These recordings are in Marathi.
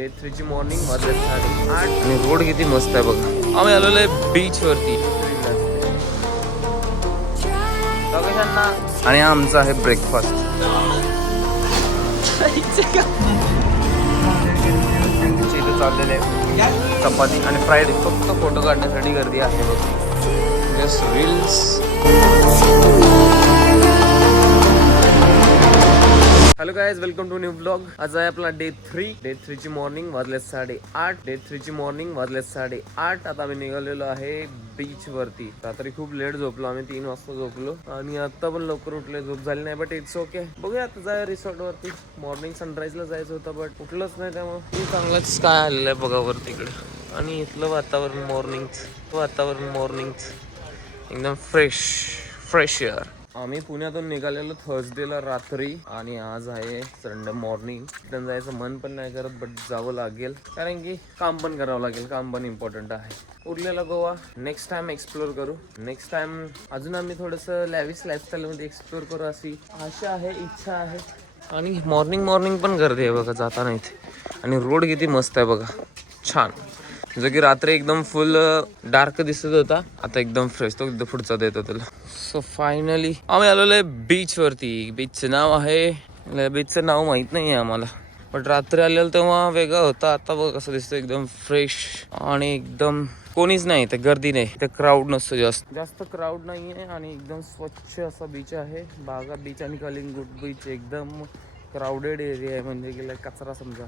डे 3 ची मॉर्निंग वाजले 8:30 आणि रोड किती मस्त आहे बघा. आम्ही आलेलो आहे बीच वरती आणि आमचा आहे ब्रेकफास्ट. इथे चाललेले चपाती आणि फ्राईड. फक्त फोटो काढण्यासाठी गर्दी आहे बघ. Just reels. Hello guys, welcome to new blog. आज आहे आपला डे 3 ची मॉर्निंग वाजले 8:30. डे 3 ची मॉर्निंग वाजले 8:30. आता आम्ही निघालेलो आहे बीच वरती. रात्री खूप लेट झोपलो आम्ही, 3 वाजता झोपलो आणि आता पण लवकर उठले. झोप झाली नाही बट इट्स ओके. बघूया आता जाऊया रिसॉर्ट वरती. मॉर्निंग सनराईजला जायचं होतं बट उठलंच नाही, त्यामुळे चांगलाच काय आलेलं आहे बघा वरती इकडे. आणि इथलं वातावरण मॉर्निंगच एकदम फ्रेश एअर. आम्ही पुण्यातून निघालेलो थर्सडेला रात्री आणि आज आहे संडे मॉर्निंग. तिथं जायचं मन पण नाही करत बट जावं लागेल, कारण की काम पण करावं लागेल. काम पण इम्पॉर्टंट आहे. उरलेला गोवा नेक्स्ट टाइम एक्सप्लोर करू. नेक्स्ट टाइम अजून आम्ही थोडंसं लॅविश लाईफस्टाईलमध्ये एक्सप्लोर करू अशी आशा आहे, इच्छा आहे. आणि मॉर्निंग पण गर्दी आहे बघा जाताना इथे. आणि रोड किती मस्त आहे बघा, छान. जो की रात्री एकदम फुल डार्क दिसत होता, आता एकदम फ्रेश. तो एकदम पुढचा देतो तुला. सो फायनली आम्ही आलेलो आहे बीच वरती. बीचचं नाव आहे, बीचचं नाव माहित नाही आहे आम्हाला, बट रात्री आलेलं तेव्हा वेगळं होतं. आता बघ कसं दिसतं, एकदम फ्रेश आणि एकदम कोणीच नाही. ते गर्दी नाही, ते क्राऊड नसतं, जास्त क्राऊड नाही आहे. आणि एकदम स्वच्छ असा बीच आहे. बागा बीच आणि कलिंगूट बीच एकदम क्राऊडेड एरिया आहे, म्हणजे गेला कचरा समजा.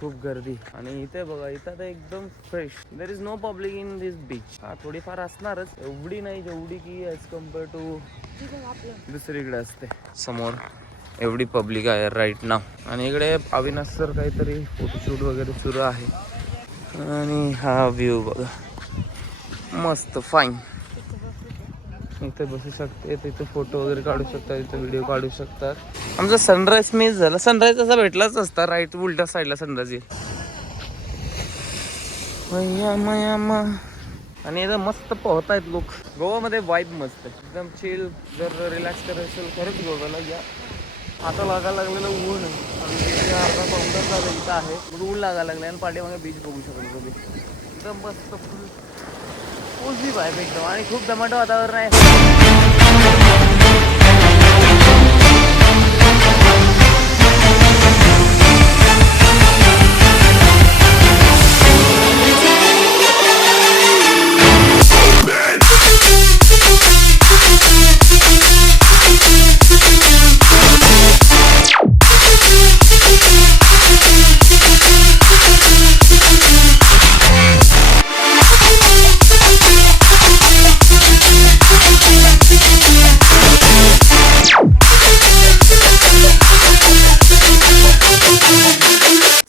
खूप गर्दी. आणि इथे बघा, इथं तर एकदम fresh. There is no public in this beach. थोडीफार असणारच, एवढी नाही जेवढी की ॲज कम्पेअर टू दुसरीकडे असते. समोर एवढी पब्लिक आहे राईट नाव. आणि इकडे अविनाश सर काहीतरी फोटोशूट वगैरे सुरू आहे. आणि हा व्ह्यू बघा, मस्त फाईन. इथे बसू शकते, तिथे फोटो वगैरे काढू शकतात, इथे व्हिडिओ काढू शकतात. आमचा सनराईज मिस झाला. सनराईज असा भेटलाच असता, राईट उलट्या साईडला सनराईज येईल. आणि इथं मस्त पोहतायत लोक. गोवामध्ये वाईब मस्त आहे, एकदम चिल. जर रिलॅक्स करायचं असेल खरंच गोव्याला या. आता लागायला लागलेलं ऊन आणि अर्धा पाऊस झालं इथं आहे, ऊन लागायला लागले. आणि पाठीमागे बीच बघू शकतो तुम्ही. एकदम मस्त फुल कोझी वाईब एकदम. आणि खूप दमाट वातावरण आहे.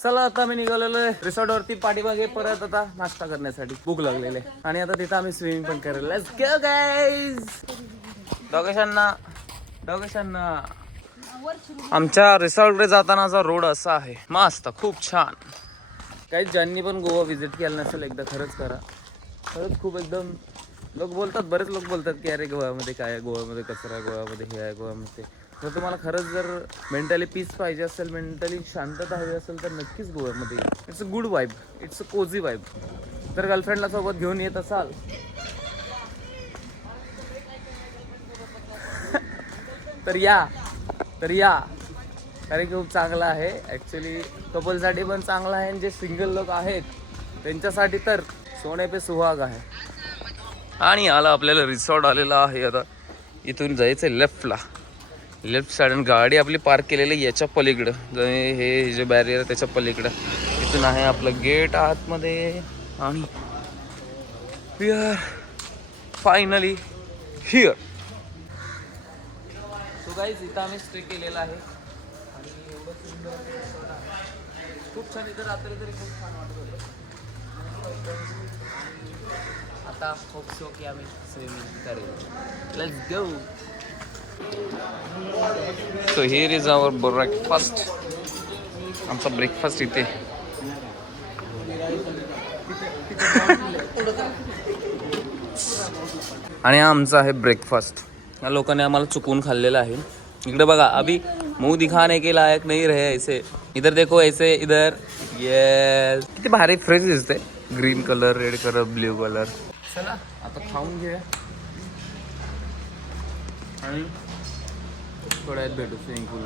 चला आता आम्ही निघालेलो आहे रिसॉर्ट वरती. पाठीमागे परत आता नाश्ता करण्यासाठी भूक लागलेले. आणि आता तिथं आम्ही स्विमिंग पण करेल. Let's go guys. डोकेशांना आमच्या रिसॉर्टकडे जातानाचा रोड असा आहे, मस्त खूप छान. काही ज्यांनी पण गोवा व्हिजिट केला नसेल एकदा खरंच करा. खरंच खूप एकदम लोक बोलतात, बरेच लोक बोलतात की अरे गोव्यामध्ये काय आहे, गोव्यामध्ये कचरा आहे, गोव्यामध्ये हे आहे, गोव्यामध्ये. जर तुम्हाला खरंच जर मेंटली पीस पाहिजे असेल, मेंटली शांतता हवी असेल तर नक्कीच गोव्यामध्ये. It's a good vibe, it's a cosy vibe. जर गर्लफ्रेंडला सोबत घेऊन येत असाल तर या कारण खूप चांगला आहे. ॲक्च्युली कपलसाठी पण चांगला आहे, आणि जे सिंगल लोक आहेत त्यांच्यासाठी तर सोने पे सुहाग आहे. आणि आला आपल्याला रिसॉर्ट आलेला आहे. आता इथून जायचं आहे लेफ्ट साईड. आणि गाडी आपली पार्क केलेली याच्या पलीकडं, हे जे बॅरियर आहे त्याच्या पलीकडं. इथून आहे आपलं गेट आतमध्ये. आणि we are finally here. So guys, इथं आम्ही स्टे केलेला आहे. आणि एवढं सुंदर खूप छान. इथं रात्री तरी खूप छान वाटत होतं. आता होप सो की आम्ही स्विमिंग करेल. Let's go. So here is our breakfast. आमचा ब्रेकफास्ट इथे. आणि आमचा आहे ब्रेकफास्ट. या लोकांनी आम्हाला चुकवून खाल्लेलं आहे. इकडे बघा, अभि मुंह दिखाने के लायक नहीं रहे ऐसे. इधर देखो ऐसे इधर. येस. किती भारी फ्रेश दिसते. Green colour, red colour, blue colour. चला आता खाऊन घेऊया आणि थोड्या वेळात भेटू स्विमिंग पूल.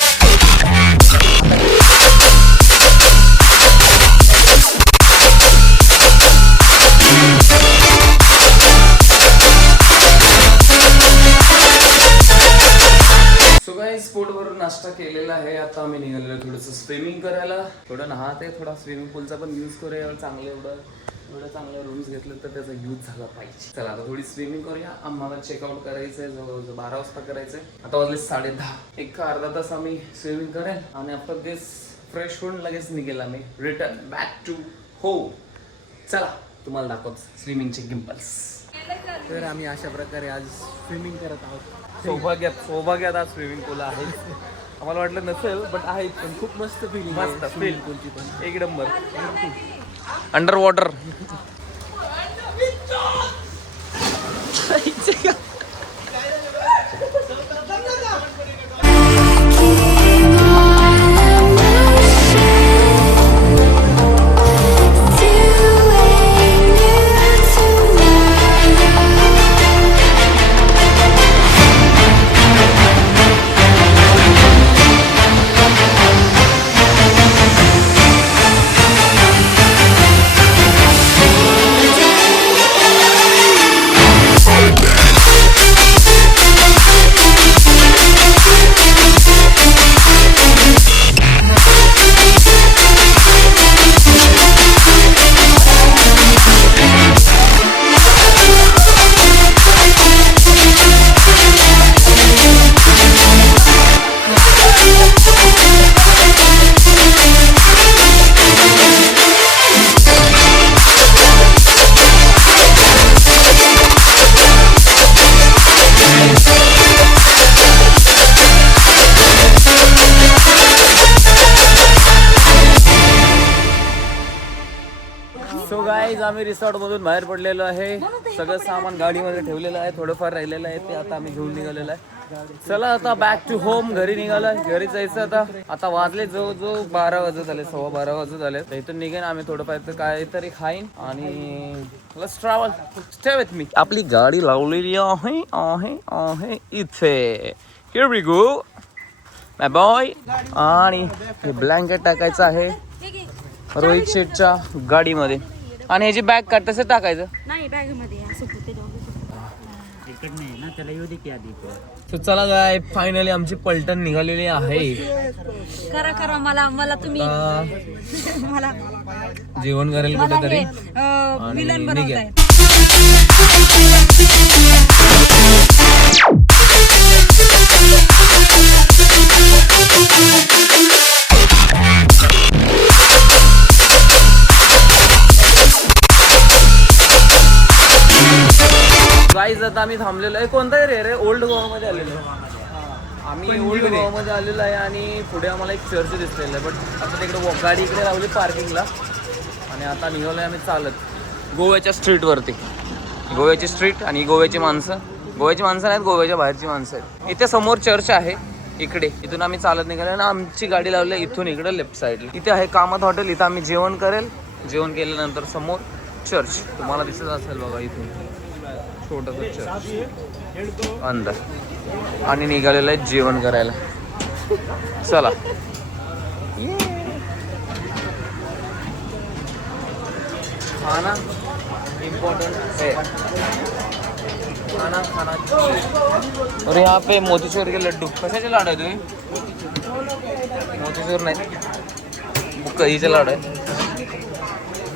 स्पोर्ट वरून नाश्ता केलेला आहे. आता आम्ही निघालेलो थोडंसं स्विमिंग करायला. थोडं नहाते, थोडा स्विमिंग पूलचा पण यूज करूया. चांगलं एवढं चांगलं रूम्स घेतलं तर त्याचा यूज झाला पाहिजे. चला आता थोडी स्विमिंग करूया. आम्हाला चेकआउट करायचं आहे जवळजवळ 12 वाजता करायचं आहे. आता वाजले 10:30. एक अर्धा तास आम्ही स्विमिंग करेल आणि आफ्टर दिस फ्रेश होऊन लगेच निघेल आम्ही रिटर्न बॅक टू होम. चला तुम्हाला दाखवतो स्विमिंगचे गिम्पल्स. तर आम्ही अशा प्रकारे आज स्विमिंग करत आहोत. सौभाग्यात आज स्विमिंग पूल आहे. आम्हाला वाटलं नसेल बट आहे. पण खूप मस्त फिलिंग मस्त स्विमिंग पूलची पण एक number. Under water. So guys आम्ही रिसॉर्ट मधून बाहेर पडलेलो आहे. सगळं सामान गाडीमध्ये ठेवलेलं आहे. थोडंफार राहिलेलं आहे ते आता आम्ही घेऊन निघालेलं आहे. चला आता बॅक टू होम. घरी निघालोय. घरी जायचं आता वाजले जवळजवळ 12 वाजत आले. 12:15 वाजत आले. तर इथून निघेन आम्ही. थोडंफार काहीतरी खाईन आणि let's travel. Stay with me. आपली गाडी लावलेली आहे इथे. Here we go my boy. आणि हे ब्लँकेट टाकायचं आहे रोहित शेठच्या गाडीमध्ये. आणि ह्याची बॅग काढ तसं टाकायचं नाही बॅग मध्ये असं कुठे ना त्याला येऊ दे की आधी. So, चला काय फायनली आमची पलटण निघालेली आहे. करा मला तुम्ही मला जेवण करेल कुठेतरी विलन बनवताय. गाईज आता आम्ही थांबलेलो आहे. कोणता एरिया रे? ओल्ड गोवामध्ये आलेलो आहे. आम्ही ओल्ड गोवामध्ये आलेलो आहे आणि पुढे आम्हाला एक चर्च दिसलेलं आहे. बट आता तिकडे गाडी इकडे लावली पार्किंगला आणि आता निघालो आहे आम्ही चालत गोव्याच्या स्ट्रीटवरती. गोव्याची स्ट्रीट आणि गोव्याची माणसं नाहीत, गोव्याच्या बाहेरची माणसं आहेत. इथे समोर चर्च आहे. इथून आम्ही चालत निघालो आणि आमची गाडी लावली इथून इकडे लेफ्ट साईडला. इथे आहे कामत हॉटेल. इथं आम्ही जेवण करेल. जेवण केल्यानंतर समोर चर्च तुम्हाला दिसत असेल बघा इथून छोटंसं चर्च अंदर. आणि निघालेलं आहे जेवण करायला. चला खाना इम्पोर्टेंट है. खाना और यहाँ पे मोतीचूर के लड्डू. कशाचे लाडू आहे तुम्ही? मोतीचूर नाही, कधीचे लाडू आहेत.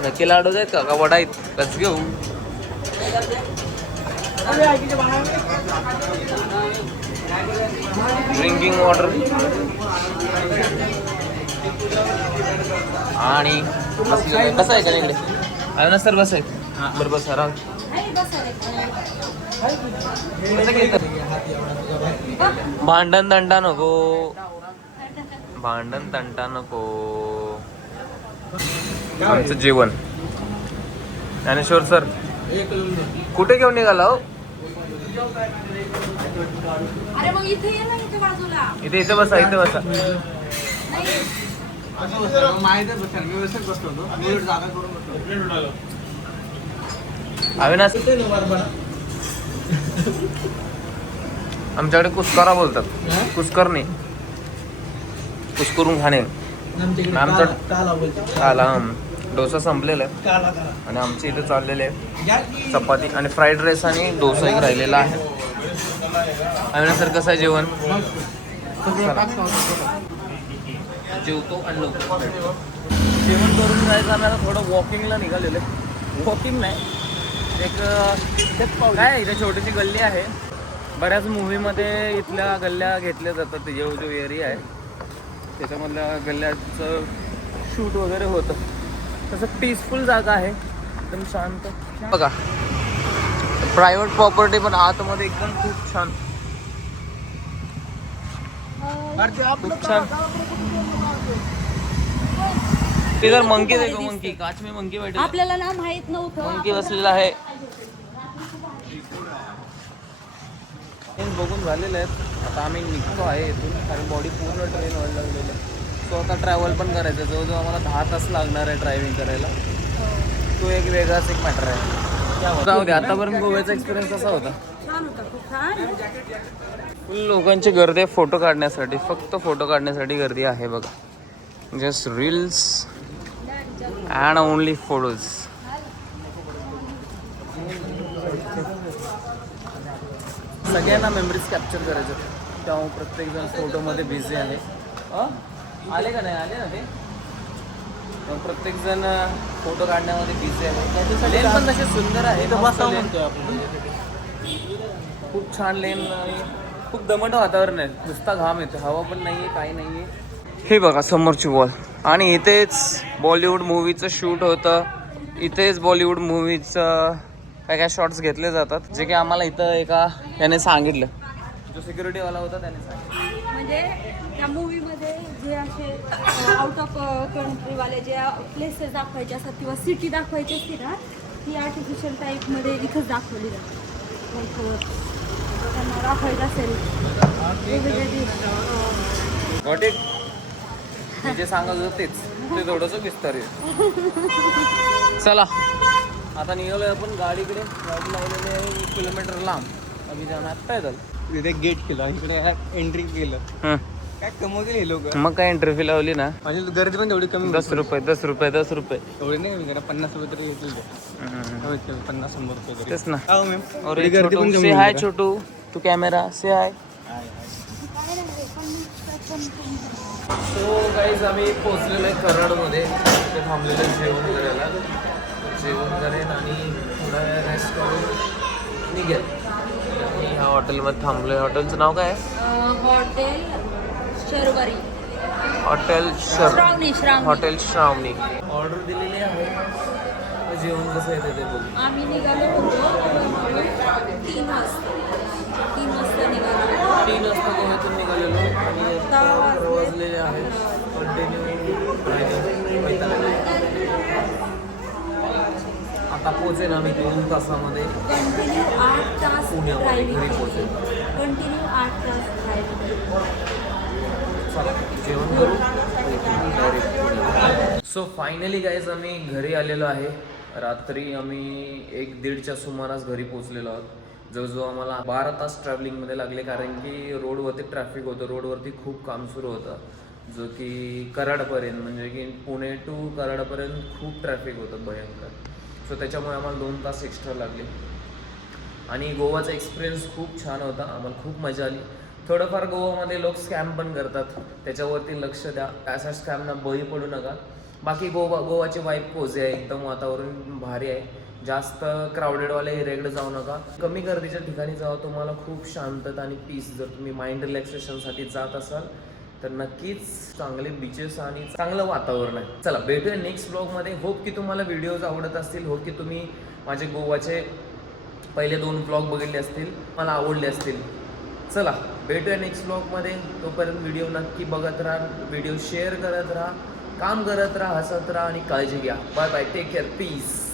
नक्की लाडू आहेत का वडा आहेत? कच घेऊ. ड्रिंकिंग वॉटर आणि कसं आहे का इकडे? आहे ना सर बस आहे. बरं बस राहा. भांडण तंटा नको. आमचं जेवण. ज्ञानेश्वर सर कुठे घेऊन निघाला हो? अरे मग इथे ये ना, इथे बाजूला. इथे बसा, इथे बसा. नाही. माहिती आहे बसा, मी व्यवस्थित बसलो होतो. मी जागा करून बसलो. अविनाश, आमच्याकडे कुस्करा बोलतात. कुस्करणे, कुस्करून खाणे. आमचं काला डोसा संपलेला आहे आणि आमच्या इथे चाललेले आहे चपाती आणि फ्राईड राईस आणि डोसा एक राहिलेला आहे. अविनाश सर कसं आहे जेवण? जेवतो आणि लवकर जेवण करून जायचं. आम्ही आता थोडं वॉकिंगला निघालेलं आहे. वॉकिंग नाही, एक काय इथे छोटीशी गल्ली आहे. बऱ्याच मूवीमध्ये इथल्या गल्ल्या घेतल्या जातात. जो एरिया आहे त्याच्यामधल्या गल्ल्याचं शूट वगैरे होतं. तसं पीसफुल जागा आहे, एकदम शांत. बघा प्रायव्हेट प्रॉपर्टी पण आतमध्ये एकदम खूप छान, खूप छान. इधर मंकी देखो, मंकी काच में मंकी बैठे. आपल्याला ना माहित नव्हतं. मंकी बसलेला आहे. बघून झालेले आहेत. आता आम्ही निघतो आहे इथून, कारण बॉडी पूर्ण ट्रेन व्हायला लागलेलं आहे. सो आता ट्रॅव्हल पण करायचं. जवळजवळ आम्हाला 10 तास लागणार आहे ड्रायव्हिंग करायला. तो एक वेगळाच एक मॅटर आहे. जाऊ दे, आतापर्यंत गोव्याचा एक्सपिरियन्स कसा होता? छान होता, खूप छान. फुल लोकांची गर्दी आहे फोटो काढण्यासाठी. फक्त फोटो काढण्यासाठी गर्दी आहे बघा. Just reels and only photos. सगळ्यांना मेमरीज कॅप्चर करायचं, त्यामुळे प्रत्येकजण फोटोमध्ये बिझी आहे. आले का नाही आले ना ते? प्रत्येकजण फोटो काढण्यामध्ये बिझी आहे. लेन पण तसे सुंदर आहे, खूप छान लेन आणि खूप दमट वातावरण आहे. नुसता घाम येतो, हवा पण नाही आहे, काही नाही आहे. हे बघा समोरची वॉल, आणि इथेच बॉलिवूड मूवीचं शूट होतं. इथेच बॉलिवूड मूवीचं काय काय शॉट्स घेतले जातात, जे की आम्हाला इथं एका याने सांगितलं. जो सिक्युरिटीवाला होता त्याने सांगितलं. म्हणजे त्या मूवीमध्ये जे असे आउट ऑफ कंट्रीवाले जे प्लेसेस दाखवायचे असतात किंवा सिटी दाखवायची असते ना, ती आर्टिफिशियल टाईपमध्ये इथंच दाखवली जाते. त्यांना दाखवायचं असेल वाटेक मी जे सांगत होतं तेच, ते थोडंसं विस्तारित. चला आता निघालोय आपण गाडीकडे. गाडी लावलेली आहे 1 किलोमीटर लांब. आम्ही जाणार पैदल. तिथे गेट केलं, इकडे एंट्री केलं. काय कमवतील हे लोक. मग काय एंट्री फी लावली ना, माझी गर्दी पण तेवढी कमी. 10 रुपये 10 रुपये 10 रुपये एवढी नाही, जरा 50 रुपये तरी घेतले. 50-100 रुपये तरी. तेच ना. हो मॅम. और गर्दी पण से हाय छोटू, तू कॅमेरा से हाय. सो गाईज आम्ही पोहोचलेलो आहे कराडमध्ये. तिथे थांबलेलं आहे जेवण करायला. जेवण करेन आणि थोडा वेळ रेस्ट करून निघेल. आणि ह्या हॉटेलमध्ये थांबलो आहे. हॉटेलचं नाव काय आहे? हॉटेल शर्वरी, हॉटेल श्रावणी. हॉटेल श्रावणी. ऑर्डर दिलेली आहे. जेवण कसं येते ते बघू. आम्ही निघालो होतो 3 वाजता. 3 वाजता निघालो. 3 वाजता गोव्यातून निघालेलो आणि वाजलेले आहेत. कंटिन्यू आता पोहोचेन आम्ही 2 तासामध्ये. कंटिन्यू 8 तास पुण्यामध्ये घरी ड्रायव्हिंग. पोहोचेन. कंटिन्यू 8 तास ड्रायव्हिंग. चला जेवण करू डायरेक्ट. सो फायनली गाईज आम्ही घरी आलेलो आहे. रात्री आम्ही 1-1:30च्या सुमारास घरी पोहोचलेलो आहोत. जवळजवळ आम्हाला 12 तास ट्रॅव्हलिंगमध्ये लागले, कारण की रोडवरती ट्रॅफिक होतं. रोडवरती खूप काम सुरू होतं, जो की कराडपर्यंत, म्हणजे की पुणे टू कराडपर्यंत खूप ट्रॅफिक होतं भयंकर. सो त्याच्यामुळे आम्हाला 2 तास एक्स्ट्रा लागले. आणि गोवाचा एक्सपिरियन्स खूप छान होता. आम्हाला खूप मजा आली. थोडंफार गोवामध्ये लोक स्कॅम पण करतात, त्याच्यावरती लक्ष द्या. अशा स्कॅमना बळी पडू नका. बाकी गोवाची वाईब पोझे आहे, एकदम वातावरण भारी आहे. जास्त क्राऊडेडवाल्या एरियाकडे जाऊ नका. कमी गर्दीच्या ठिकाणी जावं. तुम्हाला खूप शांतता आणि पीस, जर तुम्ही माइंड रिलॅक्सेशनसाठी जात असाल तर नक्कीच चांगले बीचेस आणि चांगलं वातावरण आहे. चला भेटूया नेक्स्ट ब्लॉगमध्ये. होप की तुम्हाला व्हिडिओज आवडत असतील. होप की तुम्ही माझे गोवाचे पहिले 2 ब्लॉग बघितले असतील, मला आवडले असतील. चला भेटूया नेक्स्ट ब्लॉगमध्ये. तोपर्यंत व्हिडिओ नक्की बघत राहा, व्हिडिओ शेअर करत राहा, काम करत राहा, हसत राहा आणि काळजी घ्या. Bye bye, take care, piece.